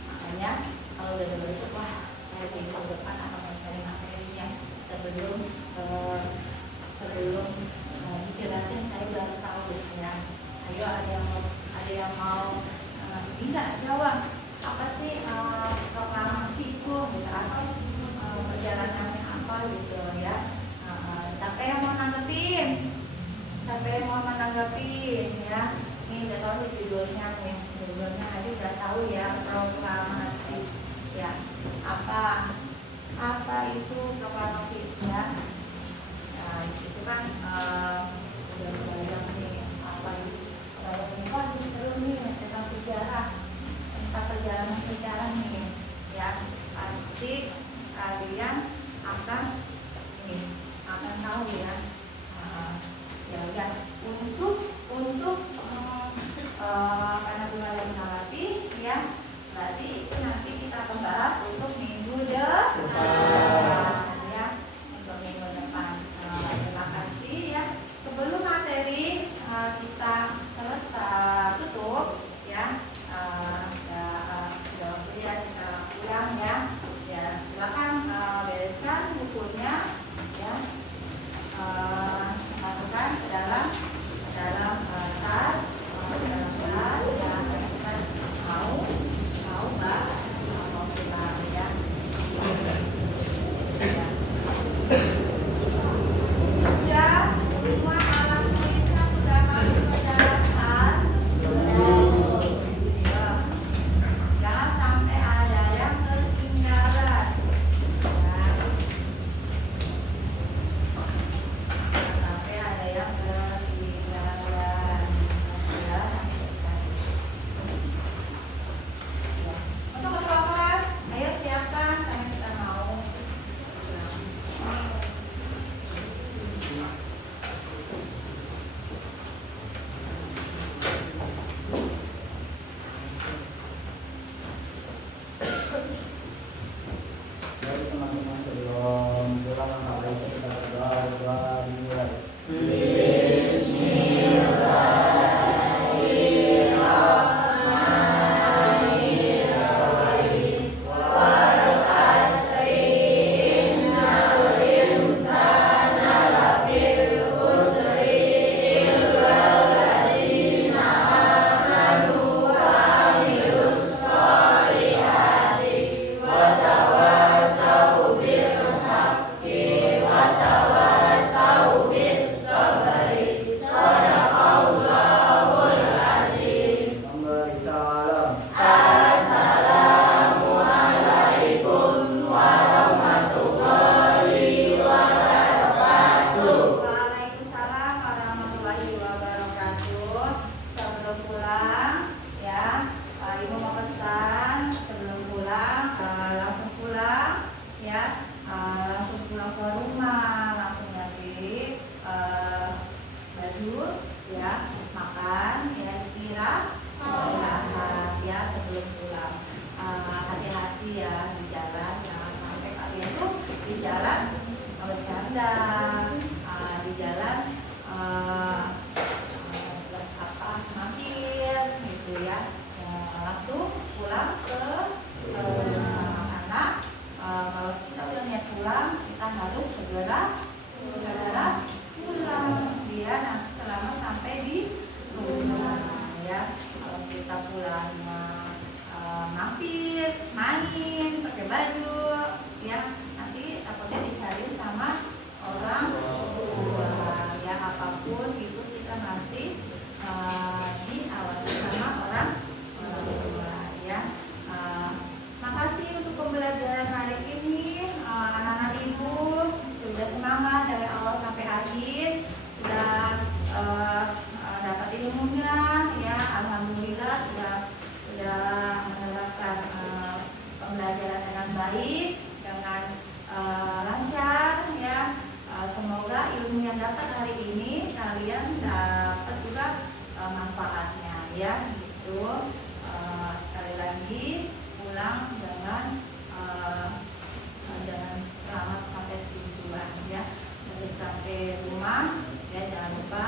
Makanya kalau udah dengar itu, wah, saya minggu depan akan mencari materinya sebelum dijelasin. Saya udah harus tahu, ya. Ayo, ada yang mau ini nggak jawab apa sih proklamasi itu, gitu, atau perjalanannya apa, gitu, ya. Siapa yang mau nanggepin? Ya. Ini udah tahu judulnya nih. Judulnya tadi udah tahu ya, proklamasi, ya. Apa itu proklamasi, ya? Nah, itu kan udah bayang nih apa itu. Ini kok seru nih tentang sejarah, tentang perjalanan sejarah nih, ya. Pasti kalian akan tahu, ya. Ya udah, untuk karena bulan lagi menghadapi, ya, berarti itu nanti kita akan bahas untuk minggu depan, ya, untuk minggu depan. Terima kasih, ya. Sebelum materi alhamdulillah sudah menerapkan pembelajaran dengan baik, dengan lancar ya. Semoga ilmu yang dapat hari ini kalian dapat juga manfaatnya ya gitu. Sekali lagi pulang dengan selamat sampai tujuan ya. Terus sampai rumah ya, jangan lupa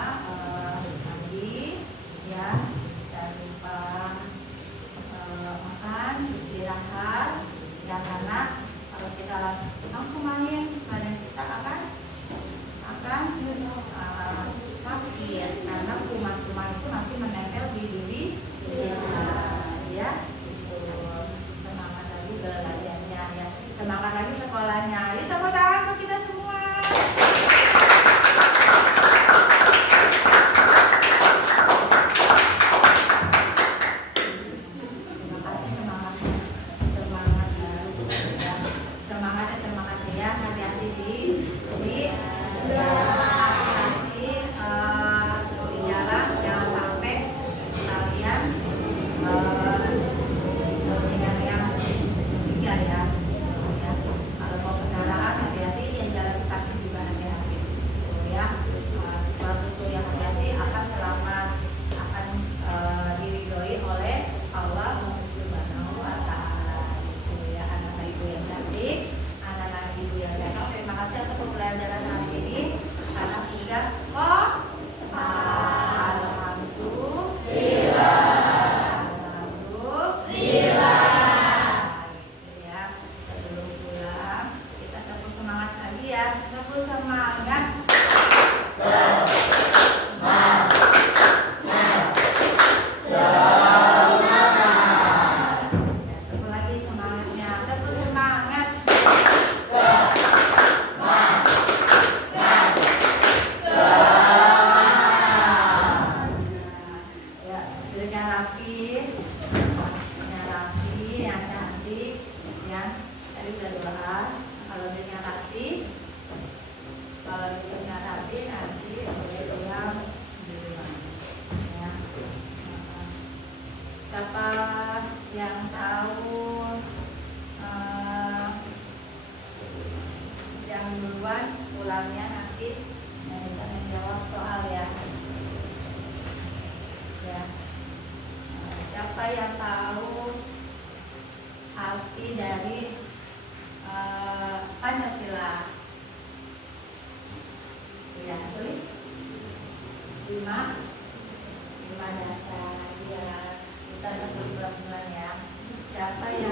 mandi ya, jangan lupa makan, istirahat ya, karena kalau kita langsung main badan kita akan sakit karena kuman-kuman itu masih menempel di diri kita ya. Semangat lagi belajarnya ya, semangat lagi sekolahnya. Yuk tepuk tangan untuk kita semua. Terima kasih semangatnya ya. Hati-hati di jalan, jangan sampai kalian dengan yang tiga ya. Kalau mau kendaraan hati-hati, yang jalan kaki juga hati-hati ya. Sesuatu tuh yang hati-hati akan selamat, akan diridhoi oleh Allah Subhanahu wa Ta'ala gitu ya. Anak-anak ibu yang cantik, anak-anak ibu yang ganteng, terima kasih atas pembelajaran hari ini karena sudah sebelum pulang kita tepuk semangat lagi ya. Tepuk semangat. Tepuk lagi semangatnya. Tepuk semangat. Ya, dengan rapi, yang cantik, ya. Tadi sudah doa. Kalau dengan rapi, nanti boleh pulang di rumah. Ya. Siapa yang tahu yang duluan pulangnya nanti yang bisa menjawab soal ya. Ya. Siapa yang tahu arti dari Pancasila? Ya, tulis 5 dasar ya. Kita ada bulan ya. Siapa yang